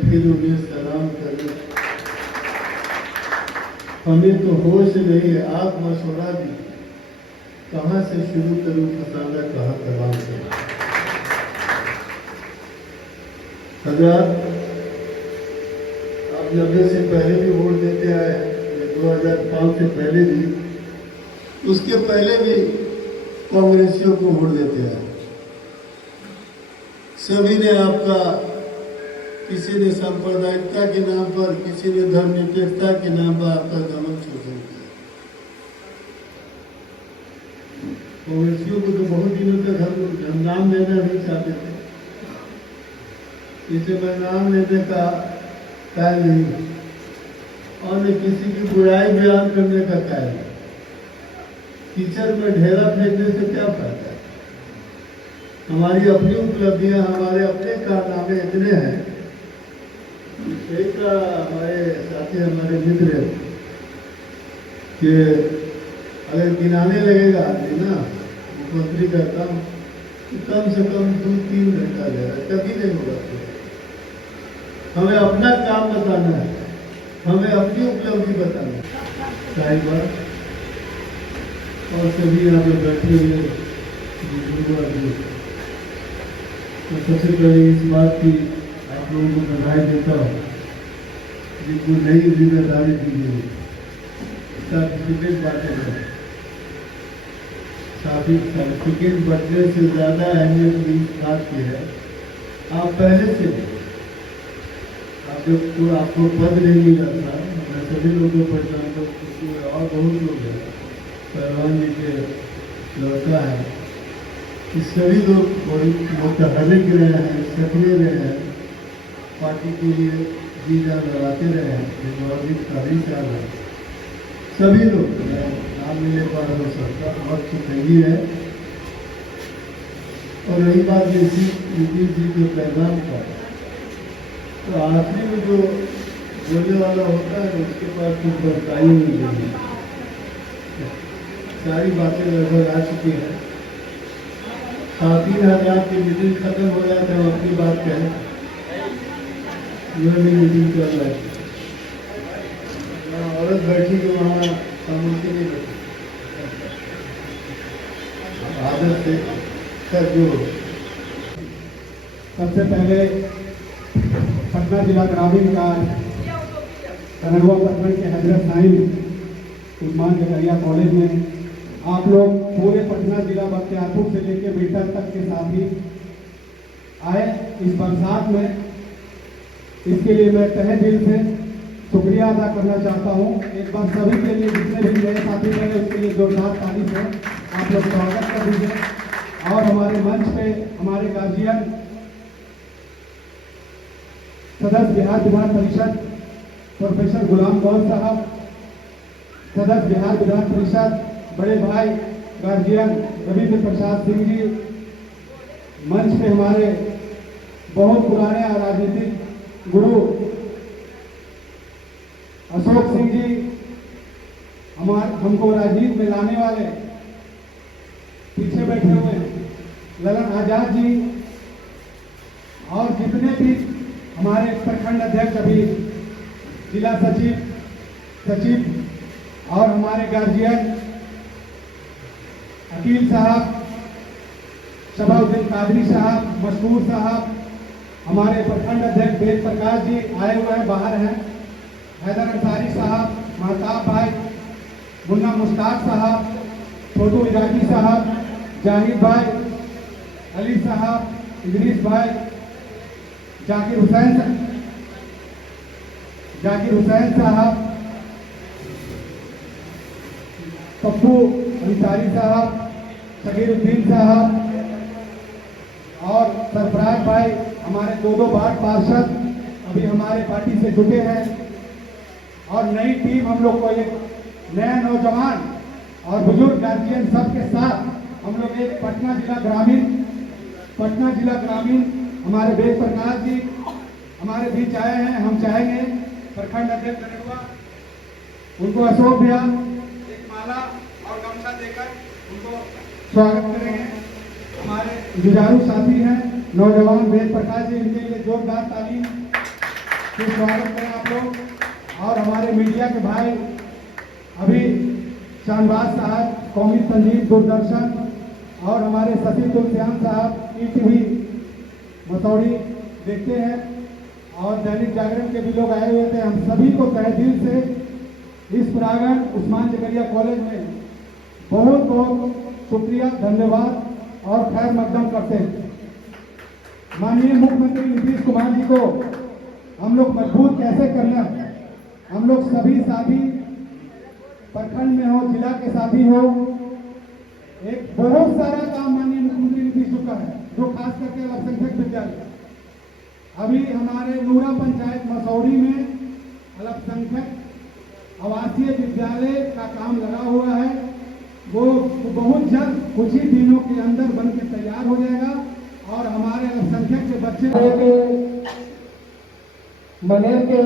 फिर उन्हें सलाम करें। हमें तो होश नहीं है, आप मशवरा दी कहाँ से शुरू करूं, फसाना कहाँ तमाम से। हजरात, आप 90 से पहले भी वोट देते आए, 2005 से पहले भी, उसके पहले भी कांग्रेसियों को वोट देते आए। सभी ने आपका, किसी ने सांप्रदायिकता के नाम पर, किसी ने धर्मनिरपेक्षता के नाम पर आपका दमन शोषण किया। कांग्रेसियों को तो बहुत दिनों तक हम नाम लेना नहीं चाहते थे, इसे मैं नाम लेने का कायल नहीं और न किसी की बुराई बयान करने का कायल। कीचड़ में ढेरा फेंकने से क्या फायदा है। हमारी अपनी उपलब्धियां, हमारे अपने कारनामे इतने हैं। एक हमारे साथी, हमारे मित्र कि अगर गिनाने लगेगा आदमी ना मुख्यमंत्री का काम, तो कम से कम 2-3 घंटा लगेगा, कभी नहीं होगा। हमें अपना काम बताना है, हमें अपनी उपलब्धि बताना है। साहिबा और सभी यहाँ पर बैठे हुए बुजुर्ग, तो सबसे पहले इस बात की आप लोगों को बधाई देता हूँ जिनको नई जिम्मेदारी दी गई, सर्टिफिकेट बांटे गए। सर्टिफिकेट बंटने से ज़्यादा अहमियत इस बात की है, आप पहले से आप जब तो आपको पद नहीं मिला था, मैं सभी लोगों को पहचानता हूँ और बहुत लोग हैं, पहलवान जी के लड़का है, कि सभी लोग बड़ी मुतहर्रिक रहे हैं, सक्रिय रहे हैं, पार्टी के लिए जी जान लगाते रहे हैं। गवर्नमेंट का भी चाल है, सभी लोग नाम मिले पर हो सकता वक्त सही है। और रही बात नीतीश जी के पैगाम का, तो आखिरी में जो बोलने वाला होता है उसके पास कुछ बरताई नहीं होगी। सारी बातें लगभग आ चुकी हैं। 3,000 की मीटिंग खत्म हो जाए तो हम अपनी बात कहें, यह भी मीटिंग चल रहा है। औरत बैठी कि वहाँ सामने नहीं बैठी, आदत से सब जो। सबसे पहले पटना जिला ग्रामीण का कनरवा प्रखंड के हजरत साहिब उस्मान जकरिया कॉलेज में आप लोग पूरे पटना जिला बख्तियारपुर से लेकर बेटा तक के साथी आए इस बरसात में। इसके लिए मैं तहे दिल से शुक्रिया अदा करना चाहता हूँ। एक बार सभी के लिए, जितने भी नए साथी रहे उसके लिए जोरदार ताली से आप लोग स्वागत कर दीजिए। और हमारे मंच पे हमारे गार्जियन, सदस्य बिहार विधान परिषद प्रोफेसर गुलाम कौर साहब, सदस्य बिहार विधान परिषद बड़े भाई गार्जियन रविंद्र प्रसाद सिंह जी, मंच पे हमारे बहुत पुराने राजनीतिक गुरु अशोक सिंह जी, हमको राजनीति में लाने वाले पीछे बैठे हुए ललन आजाद जी, और जितने भी हमारे प्रखंड अध्यक्ष, अभी जिला सचिव और हमारे गार्जियन अकील साहब, शबाउद्दीन कादरी साहब, मशहूर साहब, हमारे प्रखंड अध्यक्ष वेद प्रकाश जी आए हुए हैं, बाहर हैं, हैदर अंसारी साहब, महताब भाई, मुन्ना मुश्ताक साहब, छोटू इराकी साहब, जाहिद भाई, अली साहब, इदरीस भाई, जाकिर हुसैन साहब, पप्पू अंसारी साहब, शकीरुद्दीन साहब और सरफराज भाई, हमारे 2 बार पार्षद अभी हमारे पार्टी से जुटे हैं। और नई टीम हम लोग को, एक नया नौजवान और बुजुर्ग गार्जियन सबके साथ हम लोग एक पटना जिला ग्रामीण हमारे वेद प्रकाश जी हमारे बीच आए हैं। हम चाहेंगे प्रखंड अध्यक्ष कनरवा उनको अशोक भैया एक माला और गमछा देकर उनको स्वागत करेंगे। हमारे जुझारू साथी हैं नौजवान वेद प्रकाश जी, इनके लिए जोरदार ताली। तो स्वागत करें आप लोग। और हमारे मीडिया के भाई अभी शाहनवाज साहब, कौमी संगीत दूरदर्शन, और हमारे सती तुलसियान साहब ETV मसौड़ी देखते हैं, और दैनिक जागरण के भी लोग आए हुए थे। हम सभी को तहे दिल से इस प्रांगण उस्मान जकरिया कॉलेज में बहुत बहुत शुक्रिया, धन्यवाद और खैर मकदम करते हैं। माननीय मुख्यमंत्री नीतीश कुमार जी को हम लोग मजबूत कैसे करना, हम लोग सभी साथी प्रखंड में हो, जिला के साथी हो, एक बहुत सारा काम माननीय मुख्यमंत्री नीतीश जी का है, जो खास करके अल्पसंख्यक विद्यालय। अभी हमारे नूरा पंचायत मसौड़ी में अल्पसंख्यक आवासीय विद्यालय का काम लगा हुआ है। वो बहुत जल्द कुछ ही दिनों के अंदर बन के तैयार हो जाएगा और हमारे अल्पसंख्यक के बच्चे मनेर के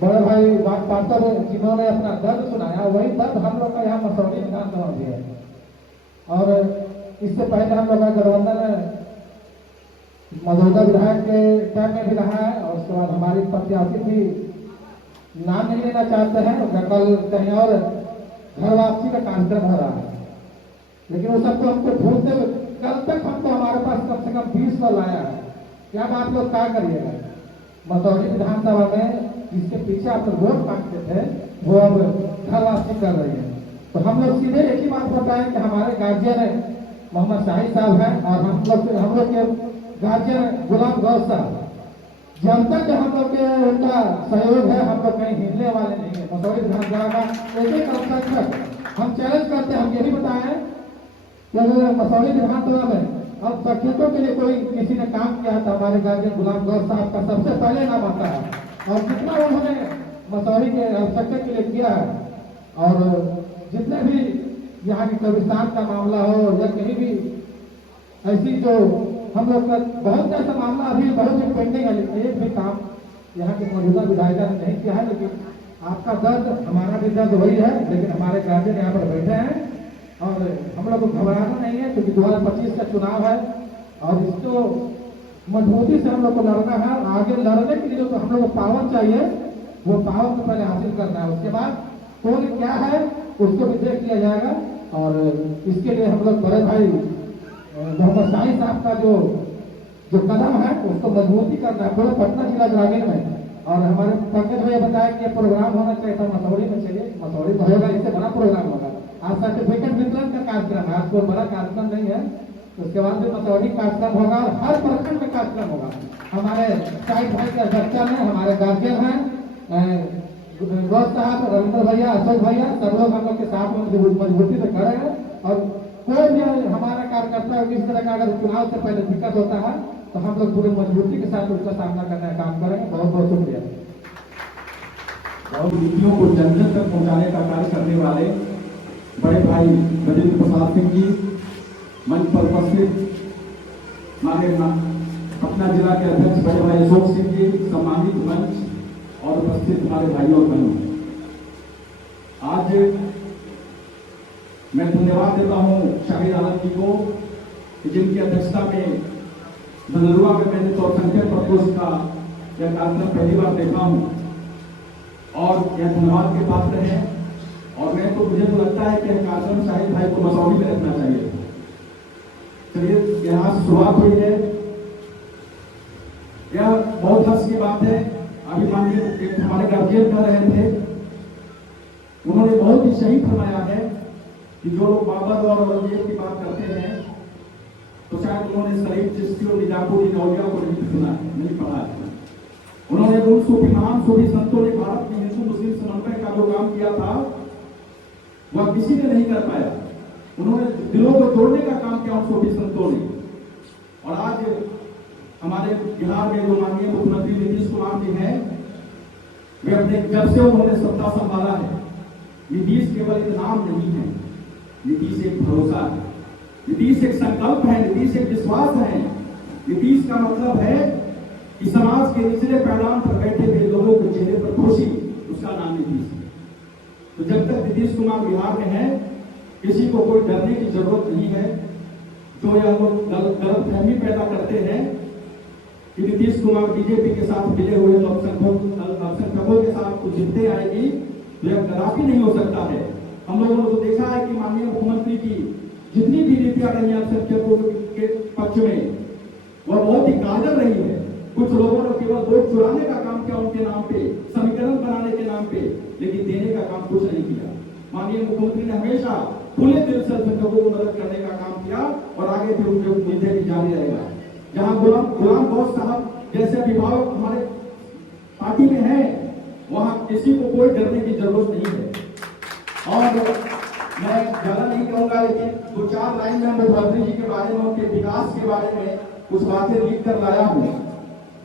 बड़े भाई बात पार्षद जिन्होंने अपना दर्द सुनाया, वही दर्द हम लोग का यहाँ मसौड़ी विधानसभा भी है। और इससे पहले हम लोग का गठबंधन मौजूदा विधायक के टाइम में भी रहा है, और उसके बाद हमारी प्रत्याशी भी नाम नहीं लेना चाहते हैं, उनका कल कहीं और घर वापसी का कार्यक्रम हो रहा है। लेकिन वो सबको हमको भूलते हुए कल तक हमको हमारे पास कम से कम 20 को लाया है कि अब आप लोग क्या करिएगा। मसौड़ी विधानसभा में जिसके पीछे आप लोग वोट मांगते थे, वो अब घर वापसी कर रही है। तो हम लोग सीधे एक ही बात बताएं कि हमारे गार्जियन मोहम्मद शाहिद साहब हैं, और हम लोग के गार्जियन गुलाम गौस साहब। जब तक हम लोग के उनका सहयोग है, हम लोग कहीं हिलने वाले नहीं है। मसौड़ी विधानसभा का एक अवसर हम चैलेंज करते हैं, हम यही बताएं कि अगर मसौड़ी विधानसभा में अब सख्यतों के लिए कोई किसी ने काम किया था, हमारे गार्जियन गुलाम गौस साहब का सबसे पहले नाम आता है। और जितना उन्होंने मसौड़ी के अवसर के लिए किया है, और जितने भी यहाँ की कब्रिस्तान का मामला हो या कहीं भी ऐसी जो हम लोग का बहुत ऐसा मामला अभी बहुत ही पेंडिंग है, लेकिन एक भी काम यहाँ के मौजूदा विधायिका ने नहीं किया है। लेकिन आपका दर्द हमारा भी दर्द वही है, लेकिन हमारे गार्जियन यहाँ पर बैठे हैं और हम लोग को घबराना नहीं है, क्योंकि 2025 का चुनाव है और इसको मजबूती से हम लोग को लड़ना है। आगे लड़ने के लिए तो हम लोग को पावर चाहिए, वो पावर को पहले हासिल करना है, उसके बाद कौन क्या है उसको भी देख लिया जाएगा। और इसके लिए हम लोग बड़े भाई मोहम्मद शाहिद साहब का जो कदम है उसको मजबूती करना है पूरे पटना जिला ग्रामीण में। और हमारे पंकज भैया बताया कि प्रोग्राम होना चाहिए था मसौड़ी में, चलिए मसौड़ी में होगा, इससे बड़ा प्रोग्राम होगा। आज सर्टिफिकेट वितरण का कार्यक्रम है, आज कोई बड़ा कार्यक्रम नहीं है। उसके बाद भी मसौड़ी कार्यक्रम होगा और हर प्रखंड में कार्यक्रम होगा। हमारे शाहिद भाई के अध्यक्षता में हमारे गार्जियन हैं गौस साहब, रविंद्र भैया, अशोक भैया, सब लोग हम लोग के साथ में मजबूती से खड़े हैं। और कोई भी हमारा कार्यकर्ता इस तरह का अगर चुनाव से पहले दिक्कत होता है तो हम लोग पूरे मजबूती के साथ उसका सामना करने का काम करेंगे। बहुत बहुत शुक्रिया। और नीतियों को जन जन तक पहुंचाने का कार्य करने वाले बड़े भाई गजेंद्र प्रसाद सिंह जी, मंच पर उपस्थित हमारे पटना जिला के अध्यक्ष बड़े भाई अशोक सिंह जी, सम्मानित मंच और उपस्थित हमारे भाइयों और बहनों, आज मैं धन्यवाद देता हूं शाहिद आलम जी को कि जिनकी अध्यक्षता में धनरुआ में मैंने तो संख्यक प्रकोष्ठ का यह कार्यक्रम पहली बार देखा हूं और यह धन्यवाद के पात्र है। और मैं तो मुझे तो लगता है कि यह कार्यक्रम शाहिद भाई को मसौड़ी में रखना चाहिए। चलिए यहाँ से शुरुआत हुई है, यह बहुत हर्ष की बात है। अभी माननीय एक हमारे गार्जियन कह रहे थे, उन्होंने बहुत ही सही फरमाया है कि जो लोग बाबर और औरंगजेब की बात करते हैं तो शायद उन्होंने शरीफ चिश्ती और निजामुद्दीन औलिया को नहीं सुना, नहीं पढ़ा है। उन्होंने उन सूफी महान सूफी संतों ने भारत में हिंदू मुस्लिम समन्वय का जो काम किया था वह किसी ने नहीं कर पाया। उन्होंने दिलों को तोड़ने का काम किया उन सूफी संतों ने। और आज हमारे बिहार में जो माननीय मुख्यमंत्री नीतीश कुमार जी हैं, वे अपने जब से उन्होंने सत्ता संभाला है, नीतीश केवल एक नाम नहीं है, नीतीश एक भरोसा है, नीतीश एक संकल्प है, नीतीश एक विश्वास है। नीतीश का मतलब है कि समाज के निचले पैमाने पर बैठे हुए लोगों के चेहरे पर खुशी, उसका नाम नीतीश है। तो जब तक नीतीश कुमार बिहार में है, किसी को कोई डरने की जरूरत नहीं है। जो यह लोग गलतफहमी पैदा करते हैं कि नीतीश कुमार बीजेपी के साथ मिले हुए तो अल्पसंख्यकों जितने आएगी तो यह कदापि नहीं हो सकता है। हम लोगों ने तो देखा है कि माननीय मुख्यमंत्री की जितनी भी नीतियां रही हैं अल्पसंख्यकों के पक्ष में वह बहुत ही कारगर रही है। कुछ लोगों ने केवल वोट चुराने का काम किया उनके नाम पे, समीकरण बनाने के नाम पे, लेकिन देने का काम कुछ नहीं किया। माननीय मुख्यमंत्री ने हमेशा खुले दिल से अल्पसंख्यकों को मदद करने का काम किया और आगे भी उनके उम्मीदें भी जारी रहेगा। जहां गुलाम गौस साहब जैसे अभिभावक हमारे पार्टी में है, वहां किसी को कोई डरने की जरूरत नहीं है। और मैं ज्यादा नहीं कहूंगा, लेकिन 2-4 लाइन में मुख्यमंत्री जी के बारे में, उनके विकास के बारे में कुछ बातें लिख कर लाया हूं,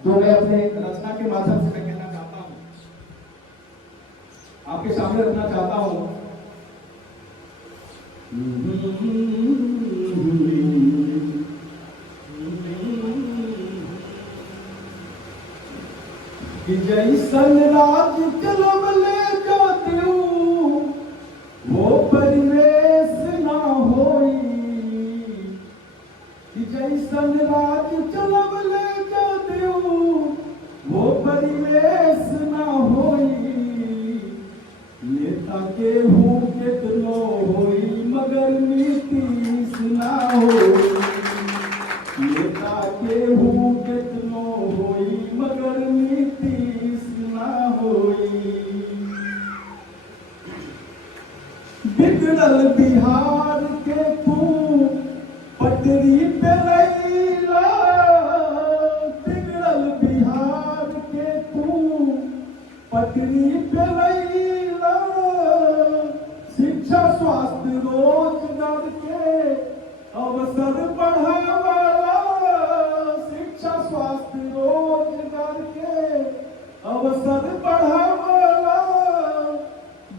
जो मैं अपने रचना के माध्यम से कहना चाहता हूं, आपके सामने रखना चाहता हूं। जैसन राज चलब ले जाते वो परिवेश ना होई, जैसन राज चलब ले जाते वो परिवेश ना होई। नेता के हूँ कितनो होई मगर नीतीश ना होई, नेता के हूँ कितनो होई मगर नीतीश ना होई। बिगड़ल बिहार के तू पटरी पे लैला, बिगड़ल बिहार के तू पटरी पे लैला। शिक्षा स्वास्थ्य रोजगार के अवसर बढ़ावाला, शिक्षा स्वास्थ्य रोजगार के अवसर बढ़ावाला।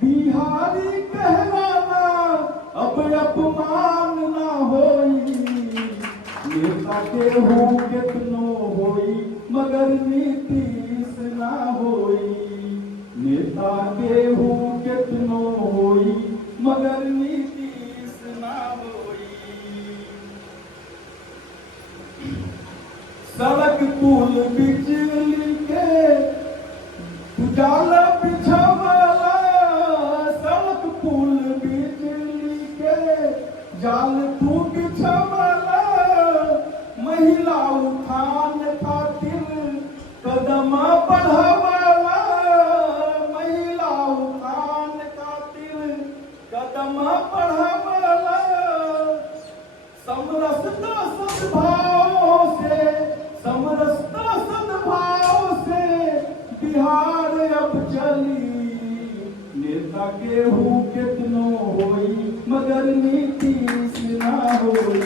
बिहारी कहलाना अब अपमान ना होई, नेता के हूँ कितनो होई मगर नीतीश ना होई, नेता के हूँ कितनो होई मगर नीतीश ना होई। सड़क पुल बिजली के उजाला बिछावाला, सड़क पुल बिजली के जाल तू बिछावाला। महिला उत्थान खातिर कदम बढ़ावाला, महिला उत्थान खातिर कदम बढ़ावाला। समरसता सद्भाव से, समरसता सद्भाव से बिहार अब चली। नेता के हूँ कितनो होई मगर नीतीश ना होई,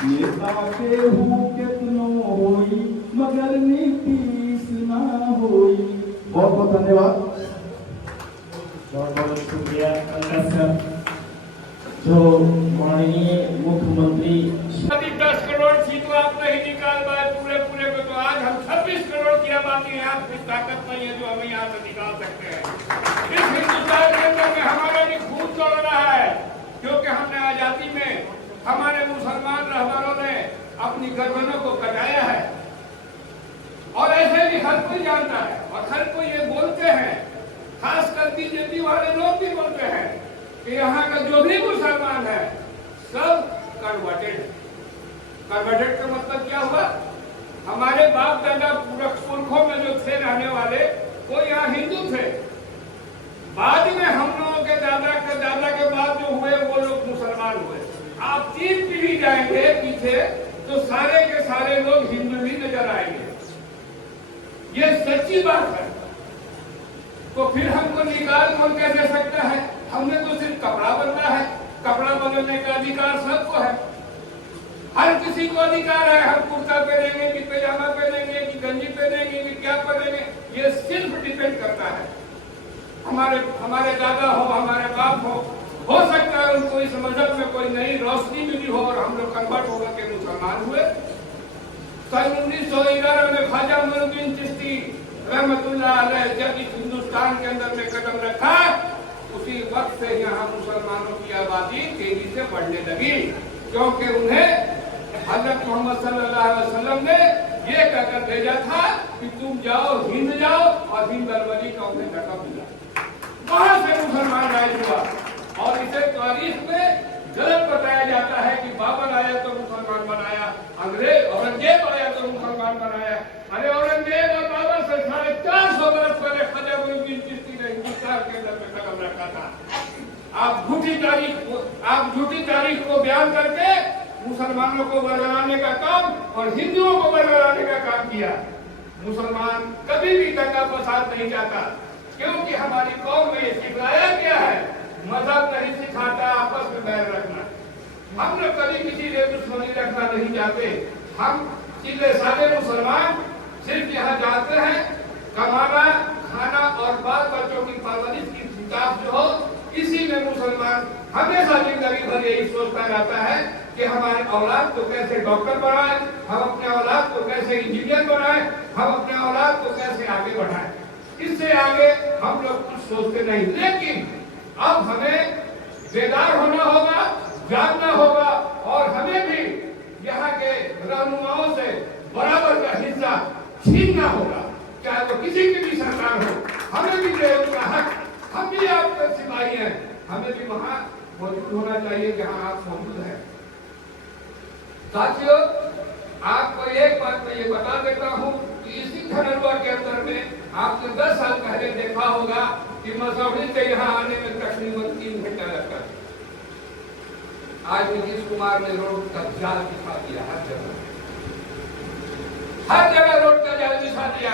नेता के हूँ कितनो होई मगर नीतीश ना होई। बहुत बहुत धन्यवाद। बहुत बहुत शुक्रिया पंकज सर। जो माननीय मुख्यमंत्री 10 करोड़ सीटों आप नहीं निकाल पाए पूरे को, तो आज हम 26 करोड़ की आबादी है, आप कुछ ताकत नहीं है जो हमें यहाँ से निकाल सकते हैं। इस हिंदुस्तान के अंदर में हमारा भी खून चल रहा है, क्योंकि हमने आजादी में हमारे मुसलमान रहबरों ने अपनी गर्दनों को कटाया है। और ऐसे भी हर कोई जानता है और हर कोई ये बोलते हैं, खासकर बीजेपी वाले लोग भी बोलते हैं कि यहाँ का जो भी मुसलमान है सब कन्वर्टेड। कन्वर्टेड का मतलब क्या हुआ? हमारे बाप दादा पुरखों में जो थे रहने वाले वो यहाँ हिंदू थे, बाद में हम लोगों के दादा के बाद जो हुए वो लोग मुसलमान हुए। आप 3 पीढ़ी जाएंगे पीछे तो सारे के सारे लोग हिंदू ही नजर आएंगे। ये सच्ची बात है। तो फिर हमको निकाल कौन कैसे सकता है? हमने तो सिर्फ कपड़ा बदला है, कपड़ा बदलने का अधिकार सबको है, हर किसी को अधिकार है। हम कुर्ता पहनेंगे कि पैजामा पहनेंगे कि गंजी पहनेंगे कि क्या पहनेंगे, ये सिर्फ डिपेंड करता है हमारे दादा हो, हमारे बाप हो सकता है उनको इस मजहब में कोई नई रोशनी मिली हो और हम लोग कन्वर्ट होकर के मुसलमान हुए। सन 1911 में ख्वाजा मोइनुद्दीन चिश्ती रहमतुल्लाह अलैह जब इस हिंदुस्तान के अंदर में कदम रखा, उसी वक्त से यहाँ मुसलमानों की आबादी तेजी से बढ़ने लगी, क्योंकि उन्हें हजरत मोहम्मद सल्लल्लाहु अलैहि वसल्लम ने ये कहकर भेजा था कि तुम जाओ हिंद जाओ और हिंद अलवली का उन्हें लक़ब मिला। आप झूठी तारीख को बयान करके मुसलमानों को बरगलाने का काम और हिंदुओं को बरगलाने का काम किया। मुसलमान कभी भी दंगा फसाद नहीं चाहता, क्योंकि हमारी कौम में ये सिखाया गया है, मजहब नहीं सिखाता आपस में बैर रखना। हम लोग कभी किसी से दुश्मनी रखना नहीं चाहते। हम सीधे साधे मुसलमान सिर्फ यहाँ जाते हैं कमाना, खाना और बाल बच्चों की परवरिश की किताब जो हो, इसी में मुसलमान हमेशा जिंदगी भर यही सोचता रहता है कि हमारे औलाद को कैसे डॉक्टर बनाए, हम अपने औलाद को कैसे इंजीनियर बनाए, हम अपने औलाद को कैसे आगे बढ़ाए। इससे आगे हम लोग कुछ सोचते नहीं। लेकिन अब हमें बेदार होना होगा, जागना होगा और हमें भी यहाँ के रहनुमाओं से बराबर का हिस्सा छीनना होगा, चाहे वो किसी की भी सरकार हो। हमें भी जो उनका हक, हम भी आपके सिपाही हैं, हमें भी वहां मौजूद होना चाहिए जहां आप मौजूद हैं। साथियों, आपको एक बात मैं ये बता देता हूँ कि इसी धनरुआ के अंदर में आपने 10 साल पहले देखा होगा कि मसौढ़ी से यहाँ आने में तकरीबन 3 घंटा लगता है। आज नीतीश कुमार ने रोड का जाल बिछा दिया, हर जगह रोड का जाल बिछा दिया।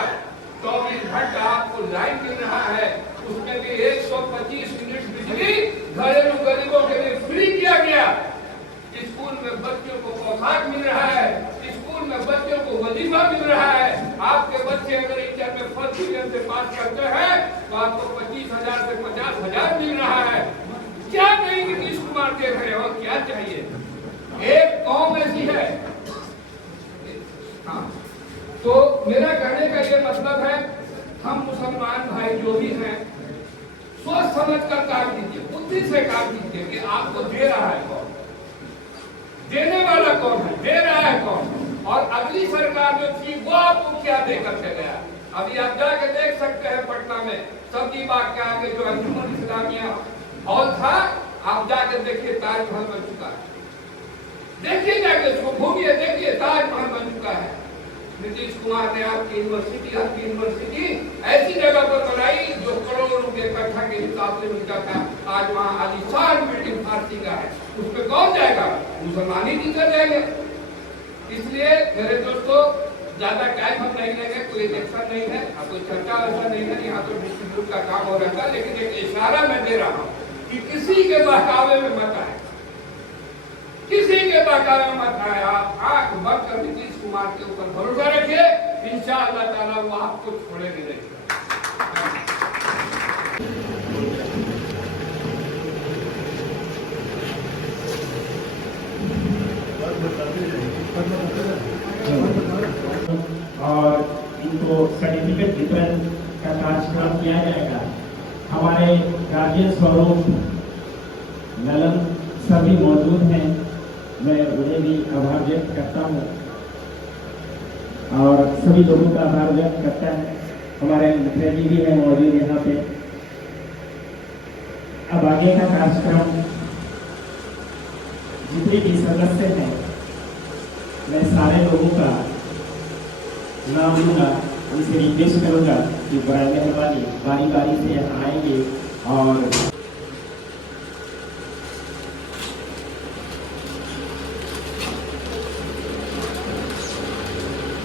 24 घंटा आपको लाइन मिल रहा है, उसमें भी 125 यूनिट बिजली घरेलू गरीबों के लिए फ्री किया गया। स्कूल में बच्चों को पोशाक मिल रहा है, स्कूल में बच्चों को वजीफा मिल रहा है। आपके बच्चे अगर इंटर में फर्स्ट डिवीजन से पास करते हैं तो आपको 25,000 से 50,000 मिल रहा है। क्या नहीं नीतीश कुमार दे रहे हो, क्या चाहिए? एक कौम ऐसी है। हाँ, तो मेरा कहने का ये मतलब है, हम मुसलमान भाई जो भी हैं सोच समझ कर काम कीजिए, बुद्धि से काम कीजिए कि आपको दे रहा है कौन, देने वाला कौन है, दे रहा है कौन, और अगली सरकार जो थी वो आपको क्या देकर के गया। अभी आप जाके देख सकते हैं पटना में सब्जी बाग के आगे जो अंजुमन इस्लामिया हॉल था, आप जाके देखिए ताजमहल बन चुका है। देखिए जाके उसको घूमिए, देखिए ताजमहल बन चुका है। नीतीश कुमार ने आपकी यूनिवर्सिटी ऐसी जगह पर बनाई जो करोड़ों रुपए इकट्ठा के हिसाब से मिलता था। आज वहाँ आलीशान बिल्डिंग फारसी का है, उसमें कौन जाएगा? मुसलमान ही टीचर जाएंगे। इसलिए मेरे दोस्तों, ज्यादा टाइम हम नहीं लेंगे, कोई इलेक्शन नहीं है, कोई चर्चा वैसा नहीं है, यहाँ तो डिस्ट्रीब्यूट का काम हो रहा था। लेकिन एक इशारा मैं दे रहा हूँ कि किसी के बहकावे में मत आए, किसी के बहकावे में मत आए। आप आंख बंद कर नीतीश कुमार के ऊपर भरोसा रखिए, इंशाअल्लाह ताला वो आपको छोड़ेंगे नहीं। और इनको सर्टिफिकेट वितरण का कार्यक्रम किया जाएगा। हमारे गार्जियन स्वरूप ललन सभी मौजूद हैं, मैं उन्हें भी आभार व्यक्त करता हूँ और सभी लोगों का आभार व्यक्त करता है। हमारे मुखिया जी भी हैं मौजूद यहाँ पे। अब आगे का कार्यक्रम जितने भी सदस्य हैं, मैं सारे लोगों का नाम लूँगा, उनसे रिक्वेस्ट करूँगा कि बड़ा मेहरबानी बारी बारी से यहाँ आएंगे और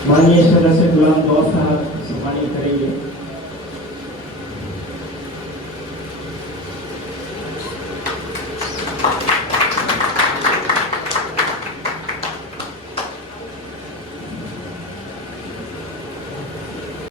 माननीय सदस्य गुलाम गौर साहब